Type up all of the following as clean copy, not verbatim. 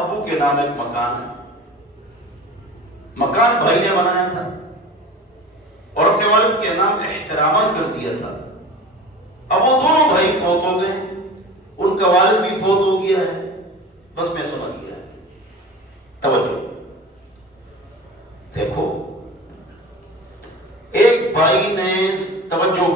ابو کے نام ایک مکان ہے، مکان بھائی نے بنایا تھا اور اپنے والد کے نام احتراماً کر دیا تھا. اب وہ دونوں بھائی فوت ہو گئے، ان کا والد بھی فوت ہو گیا ہے. بس میں سمجھ گیا ہے. توجہ دیکھو، ایک بھائی نے توجہ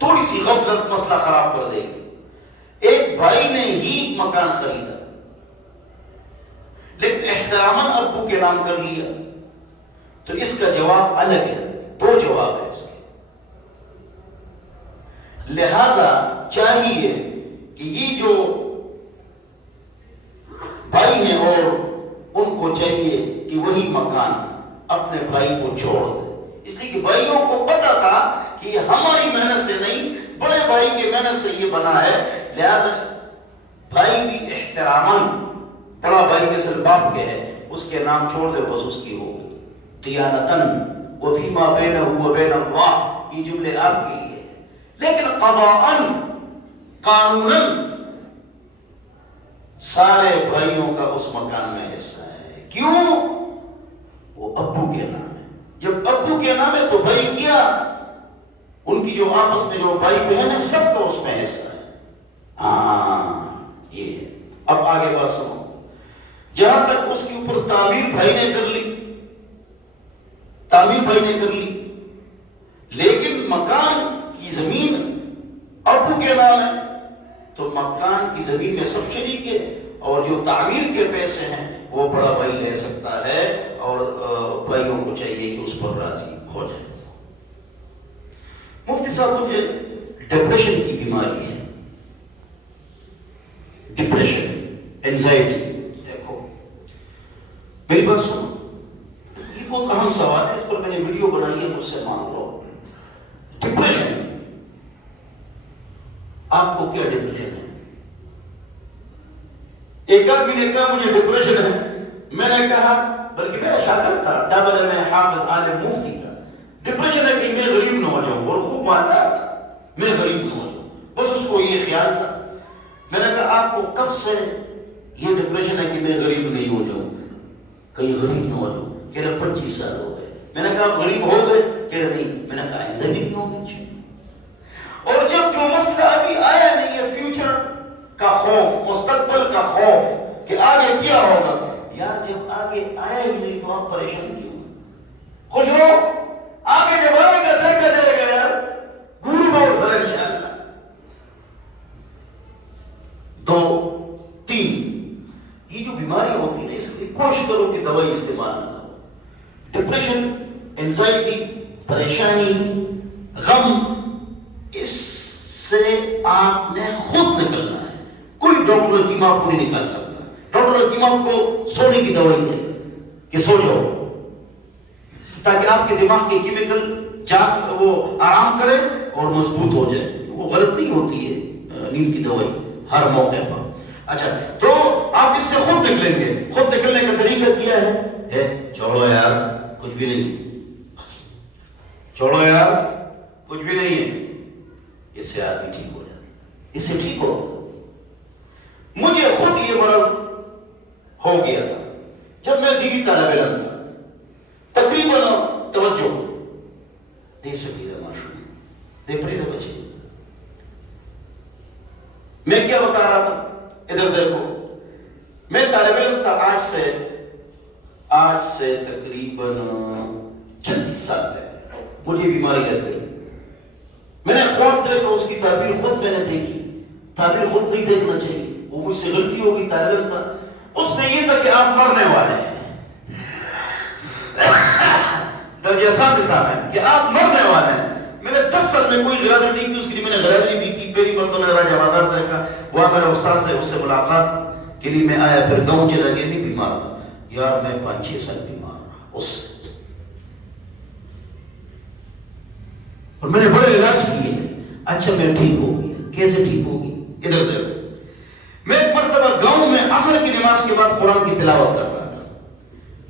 تھوڑی سی غفلت مسئلہ خراب کر دے گی. ایک بھائی نے ہی مکان خریدا لیکن احتراماً ابو کے نام کر لیا، تو اس کا جواب الگ ہے. دو جواب ہے اس کے. لہذا چاہیے کہ یہ جو بھائی ہیں اور ان کو چاہیے کہ وہی مکان اپنے بھائی کو چھوڑ دے، اس لیے کہ بھائیوں کو پتا تھا کہ یہ ہماری محنت سے نہیں، بڑے بھائی کی محنت سے یہ بنا ہے. لہذا بھائی بھی احتراماً، بڑا بھائی کے سر باپ کے ہے، اس کے نام چھوڑ دے، بس اس کی ہو گئی. دیانتاً وفیما بینہ و بین اللہ، یہ جملے آپ کے لیے. لیکن قضاءً، قانوناً سارے بھائیوں کا اس مکان میں حصہ ہے. کیوں؟ وہ ابو کے نام ہے. جب ابو کے نام ہے تو بھائی کیا، ان کی جو آپس میں جو بھائی بہن ہے سب کو اس میں حصہ ہے. یہ ہے. اب آگے بات سنو. جہاں تک اس کے اوپر تعمیر بھائی نے کر لی، تعمیر بھائی نے کر لی، لیکن مکان کی زمین ابو کے نام ہے، تو مکان کی زمین میں سب شریک ہے، اور جو تعمیر کے پیسے ہیں وہ بڑا بھائی لے سکتا ہے، اور بھائیوں کو چاہیے کہ اس پر راضی ہو جائے. مفتی صاحب مجھے ڈپریشن کی بیماری ہے، ڈپریشن، اینزائٹی. دیکھو میری بات سنو، یہ بہت اہم سوال ہے، اس پر میں نے ویڈیو بنائی ہے، مجھ سے مان لو. ڈپریشن، آپ کو کیا ڈپریشن ہے؟ ایک آدمی نے کہا مجھے ڈپریشن ہے. میں نے کہا، بلکہ میرا شاگرد تھا، ڈبل میں حافظ عالم مفتی تھا، ڈپریشن ہے کہ میں غریب نہ ہو جاؤں، اور خوب مانتا تھا میں غریب نہ ہو جاؤں، بس اس کو یہ خیال تھا. میں نے کہا آپ کو کب سے یہ ڈپریشن ہے کہ میں غریب نہیں ہو جاؤں، کہیں غریب نہ ہو جاؤں؟ کہہ رہا 25 سال ہو گئے. میں نے کہا غریب ہو گئے؟ کہہ رہا نہیں. میں نے کہا آئندہ بھی نہیں ہوگی. اور جب جو مسئلہ ابھی آیا نہیں ہے، فیوچر کا خوف، مستقبل کا خوف کہ آگے کیا ہوگا، یار جب آگے آیا ہی نہیں تو آپ پریشان کیوں؟ خوش ہو، آگے جب آئے گا دیکھا جائے گا یار، گور بہت سر انشاءاللہ. 2 3 یہ جو بیماری ہوتی ہے نا، اس کی کوشش کرو کہ دوائی استعمال نہ کرو. ڈپریشن، اینزائٹی، پریشانی، غم، اس سے آپ نے خود نکلنا ہے. کوئی ڈاکٹر حکیم آپ کو نہیں نکال سکتا. ڈاکٹر حکیم آپ کو سونے کی دوائی دے کہ سو جاؤ، تاکہ آپ کے دماغ کے کیمیکل وہ آرام کرے اور مضبوط ہو جائے. وہ غلط نہیں ہوتی ہے نیند کی دوائی ہر موقع پر. اچھا، تو آپ اس سے خود نکلیں گے. خود نکلنے کا طریقہ کیا ہے؟ چھوڑو یار کچھ بھی نہیں، چھوڑو یار کچھ بھی نہیں ہے. اس سے آدمی ٹھیک ہو جاتا ہے، اس سے ٹھیک ہو. مجھے خود یہ مرض ہو گیا تھا جب میں دینی طالب علم تھا، تقریباً توجہ دے سکتی ہے معاشرے دے پڑی تھا بچے. میں کیا بتا رہا تھا؟ ادھر دیکھو، میں طالب علم تھا آج سے تقریباً 36 سال پہلے. مجھے بیماری لگ گئی. میں نے خواب دیکھا، اس کی تعبیر خود میں نے دیکھی. تعبیر خود نہیں دیکھنا چاہیے، وہ مجھ سے غلطی ہو گئی. طالب علم تھا، اس میں یہ تھا کہ آپ مرنے والے ہیں. درجہ سادسہ میں کہ آپ مرنے والے ہیں. میں نے 10 سال میں کوئی غرض نہیں کی، اس کے لیے میں نے غرض بھی کی. پہلی مرتبہ میں راجہ بازار دیکھا، وہاں میرا استاد ہے، اس سے ملاقات کے لیے میں آیا. پھر گاؤں چلا گیا، بھی بیمار تھا یار. میں 5-6 سال بیمار رہا اس سے، اور میں نے بڑے علاج کیے. اچھا میں ٹھیک ہو گیا. کیسے ٹھیک ہوگی؟ ادھر دیکھو، میں ایک مرتبہ گاؤں میں عصر کی نماز کے بعد قرآن کی تلاوت کر رہا تھا،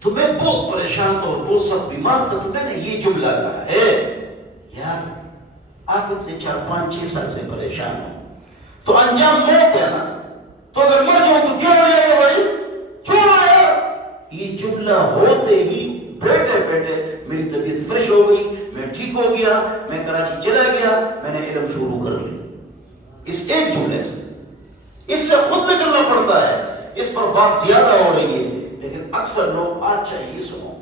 تو میں بہت پریشان تھا اور بہت سخت بیمار تھا. تو میں نے یہ جملہ کہا ہے، یار آپ اتنے 4-5-6 سال سے پریشان ہیں تو انجام موت ہے نا، تو اگر مر جاؤں تو کیا ہو جائے گا بھائی؟ الحمدللہ ہوتے ہی بیٹھے بیٹھے میری طبیعت فریش ہو گئی، میں ٹھیک ہو گیا، میں کراچی چلا گیا، میں نے علم شروع کر لیا اس ایک جملے سے۔ اس سے خود نکلنا پڑتا ہے، اس پر بات زیادہ ہو رہی ہے لیکن اکثر لوگ آج چاہیے سنو،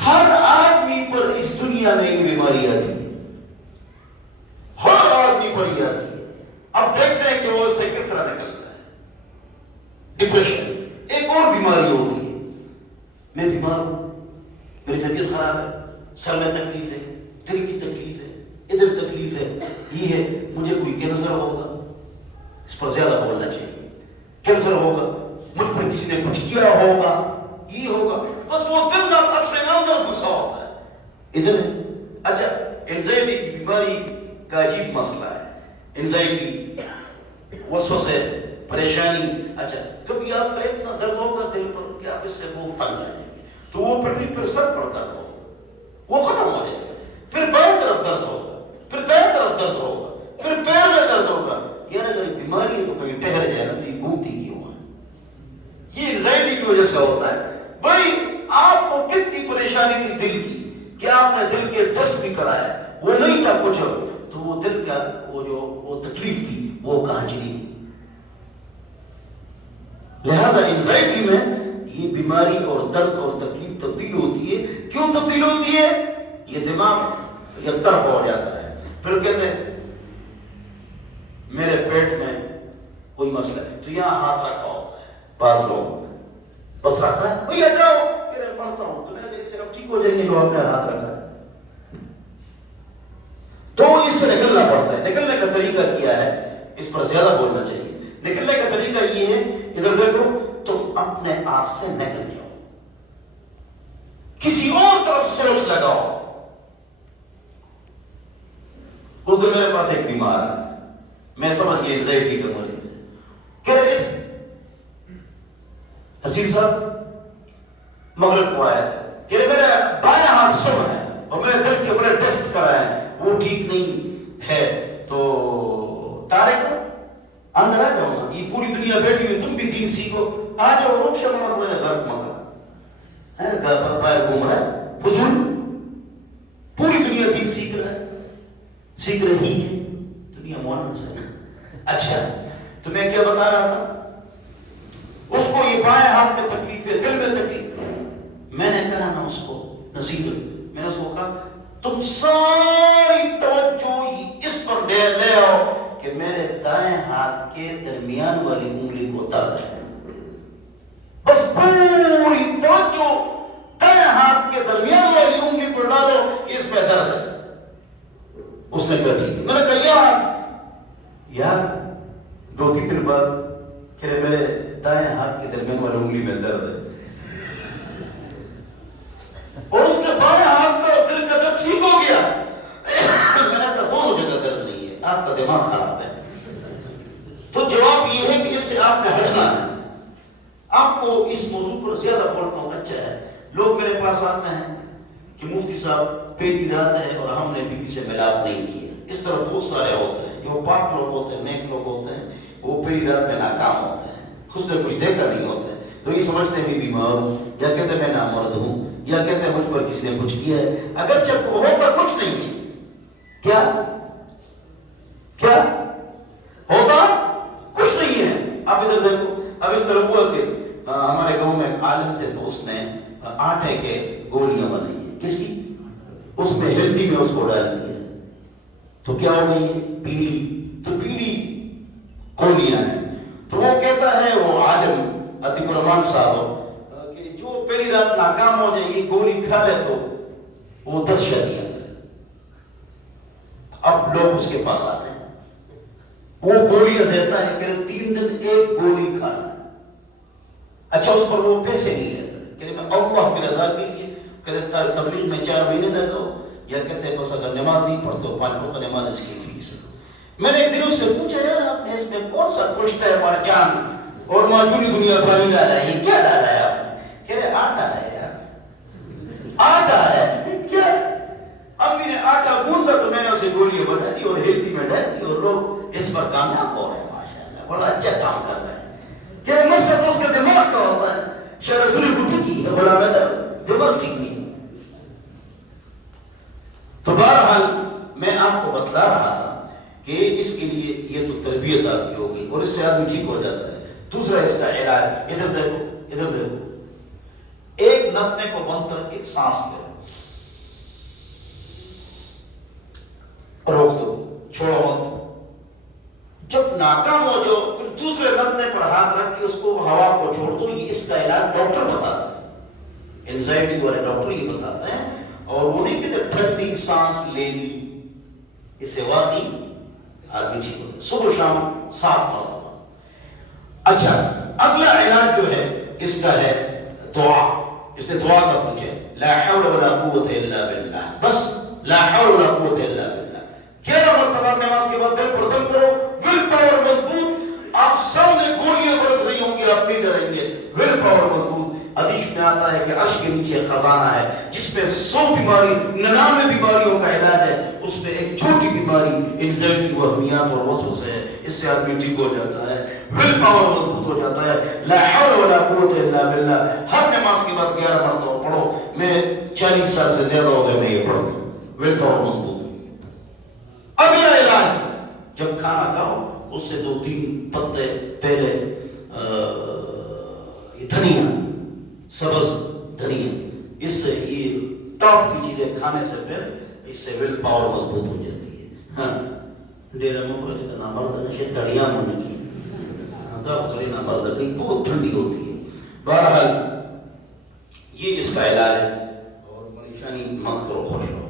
ہر آدمی پر اس دنیا میں یہ بیماری آتی ہے، ہر آدمی پر یہ آتی ہے۔ اب دیکھتے ہیں کہ وہ اس سے کس طرح نکلتا ہے۔ ڈپریشن ایک اور بیماری ہوتی ہے، میں بیمار ہوں، میری طبیعت خراب ہے، سر میں تکلیف ہے، دل کی تکلیف ہے، ادھر تکلیف ہے، یہ ہے، مجھے کوئی کینسر ہوگا، اس پر زیادہ بولنا چاہیے، کینسر ہوگا، مجھ پر کسی نے کچھ کیا ہوگا، یہ ہوگا، بس وہ دل کا اب سے اندر گھسا ہوتا ہے ادھر۔ اچھا اینزائٹی کی بیماری کا عجیب مسئلہ ہے، اینزائٹی، وسوسے، پریشانی۔ اچھا کبھی آپ کا اتنا درد ہوگا دل پر کہ آپ اس سے وہ تنگ آ جائیں گے، تو وہ پھر سر پر درد ہوگا، وہ ختم ہو جائے گا، پھر بائیں طرف درد ہوگا، پھر دائیں طرف درد ہوگا، پھر پیر میں درد ہوگا۔ یار اگر بیماری ہے تو کہیں ٹہر جائے نا تو یہ گھومتی کیوں ہے؟ یہ اینزائٹی کی وجہ سے ہوتا ہے۔ بھائی آپ کو کتنی پریشانی تھی دل کی کہ آپ نے دل کے ٹیسٹ بھی کرایا، وہ نہیں تھا کچھ، تو وہ دل کا وہ تکلیف تھی وہ کہاں چلی؟ لہذا اینزائٹی میں یہ بیماری اور درد اور تکلیف تبدیل ہوتی ہے۔ کیوں تبدیل ہوتی ہے؟ یہ دماغ یکطرف ہو جاتا ہے، پھر کہتے ہیں میرے پیٹ میں کوئی مسئلہ ہے تو یہاں ہاتھ رکھا ہوتا ہے، بعض لوگوں نے بس رکھا ہے، بھئی ہٹاؤ، کہ میں مرتا ہوں، تو میں نے اس سے اب ٹھیک ہو جائیں گے، جو آپ نے ہاتھ رکھا ہے۔ تو اس سے نکلنا پڑتا ہے۔ نکلنے کا طریقہ کیا ہے؟ اس پر زیادہ بولنا چاہیے۔ نکلنے کا طریقہ یہ ہے، ادھر دیکھو، تم اپنے آپ سے نکل جاؤ، کسی اور طرف سوچ لگاؤ۔ اس دن میرے پاس ایک بیمار ہے، میں سمجھ گیا اینزائٹی کا مریض ہے، کہ اس حسین صاحب مغرب کو آیا ہے کہ میرا بایاں ہاتھ سن ہے اور میرے دل کے بڑے ٹیسٹ کرائے ہیں، وہ ٹھیک نہیں ہے، تو طارق اندر آ جاؤ نا، یہ پوری دنیا بیٹھی ہوئی، تم بھی دین سیکھو، آ جاؤ، روک شمع میں نے غرق مکہ باہر گھوم رہا ہے فضول، پوری دنیا دین سیکھ رہا ہے، سیکھ رہی ہے، دنیا مونس ہے۔ اچھا تو میں کیا بتا رہا تھا، اس کو یہ بائیں ہاتھ میں تکلیف ہے، دل میں تکلیف، میں نے کہا نا اس کو نصیب، میں نے اس کو کہا تم ساری توجہ اس پر لے آؤ کہ میرے دائیں ہاتھ کے درمیان والی انگلی کو درد ہے، بس پوری توجہ دائیں ہاتھ کے درمیان والی انگلی پر ڈالو کہ اس میں درد ہے۔ اس نے کہا ٹھیک ہے، میں نے کہا یار 2-3 دن بعد کہ میرے دائیں ہاتھ کے درمیان والی انگلی میں درد ہے، اور اس کے بائیں ہاتھ کا دل کا درد ٹھیک ہو گیا۔ میں نے کہا دونوں جگہ درد نہیں ہے، آپ کا دماغ خراب ہے۔ تو جواب یہ ہے کہ اس سے آپ نے ہٹنا ہے۔ آپ کو اس موضوع پر زیادہ بولتا ہوں، اچھا ہے، لوگ میرے پاس آتے ہیں کہ مفتی صاحب پہلی رات ہے اور ہم نے بیوی سے ملاپ نہیں کیا۔ اس طرح بہت سارے ہوتے ہیں، جو پاک لوگ ہوتے ہیں، نیک لوگ ہوتے ہیں، وہ پہلی رات میں ناکام ہوتے ہیں، خود سے کچھ دیکھا نہیں ہوتا ہے، تو یہ سمجھتے ہیں میں بیمار ہوں، یا کہتے ہیں میں نامرد ہوں، یا کہتے ہیں مجھ پر کسی نے کچھ کیا ہے، اگرچہ ہوتا کچھ نہیں ہے۔ کیا ہوتا کچھ نہیں ہے۔ اب ادھر دیکھو، اب اس طرح ہوا کہ ہمارے گاؤں میں ایک عالم تھے، تو اس نے آٹے کے گولیاں بنائی ہیں، کس کی؟ اس میں ہلدی میں اس کو ڈال دیا، تو کیا ہو گئی ہے؟ پیلی، تو پیلی گولیاں ہیں۔ تو وہ کہتا ہے وہ عالم عتیق الرحمان صاحب کہ جو پہلی رات ناکام ہو جائے یہ گولی کھا لے تو وہ 10 شادیاں کرے۔ اب لوگ اس کے پاس آتے ہیں، وہ گولیاں دیتا ہے کہ 3 دن ایک گولی کھانا ہے۔ اچھا اس پر وہ پیسے نہیں لیتا کہ میں اللہ کی رضا کے لیے، کہتے ہیں تبلیغ میں 4 مہینے دیتا ہوں، یا کہتے ہیں بس اگر نماز نہیں پڑھتے ہو 5 وقت نماز اس کی فیس ہے۔ میں نے ایک دن اس سے پوچھا یار آپ نے اس میں کون سا گوشت ہے ہمارا جان اور معجونی دنیا پانی ڈالا ہے، یہ کیا ڈالا ہے آپ نے؟ کہہ رہے آٹا ہے یار، آٹا ہے کیا؟ امی نے آٹا گوندا تو میں نے اسے گولیاں بنا دی اور ہلدی میں ڈال دی، اور لوگ اس پر کامیاب ہو رہے ہیں، ماشاءاللہ بڑا اچھا کام کر رہے ہیں۔ کہ مثبت اس کا دماغ کا ہوتا ہے، شاہ رسول کو ٹھیک ہے، تربیت آپ کی ہو گئی اور اس سے آدمی ٹھیک ہو جاتا ہے. دوسرا اس کا علاج، ادھر دیکھو ادھر دیکھو، ایک نتنے کو بند کر کے سانس لو، روک دو، چھوڑو مت. جب ناکام ہو جاؤ پھر دوسرے نتنے پر ہاتھ رکھ کے اس کو ہوا کو چھوڑ دو. یہ اس کا علاج ڈاکٹر بتاتا ہے، اینزائٹی والے ڈاکٹر یہ بتاتا ہے. اور وہ نہیں کہتے ٹھنڈی سانس لے لی، اس سے واقعی آدمی ٹھیک ہوتا ہے. صبح شام 7 مرتبہ. اچھا اگلا علاج جو ہے اس کا ہے دعا. اس نے دعا کا پوچھا لا حول ولا قوت الا باللہ، بس لا حول ولا قوت الا باللہ 11 مرتبہ نماز کے بعد دل پر دم کرو. ول پاور مضبوط، آپ سامنے گولیاں برس رہی ہوں گی، آپ نہیں ڈریں گے. ول پاور مضبوط. حدیث میں آتا ہے کہ عرش کے نیچے خزانہ ہے جس میں 100 بیماری 99 بیماریوں کا علاج ہے. اس میں ایک چھوٹی بیماری انزائٹی وہمیات اور وسوسے ہے، اس سے آدمی ٹھیک ہو جاتا ہے، ول پاور مضبوط ہو جاتا ہے. لا حول ولا قوت الا باللہ ہر نماز کے بعد 11 مرتبہ پڑھو. میں 40 سال سے زیادہ ہو گئے میں یہ پڑھتا ہوں. ول پاور مضبوط. اگلا علاج جب کھانا کھاؤ اس سے 2-3 پتے پہلے دھنیا، سبز دھنیا، اس سے یہ ٹاپ کی چیزیں کھانے سے پہلے اس سے ول پاور مضبوط ہو جاتی ہے. ہاں ڈیرا میں بولے جتنا مرد نشے دڑیاں ہونے کی خری نہ مرد نہیں، بہت ٹھنڈی ہوتی ہے. بہرحال یہ اس کا علاج ہے. اور پریشانی مت کرو، خوش رہو.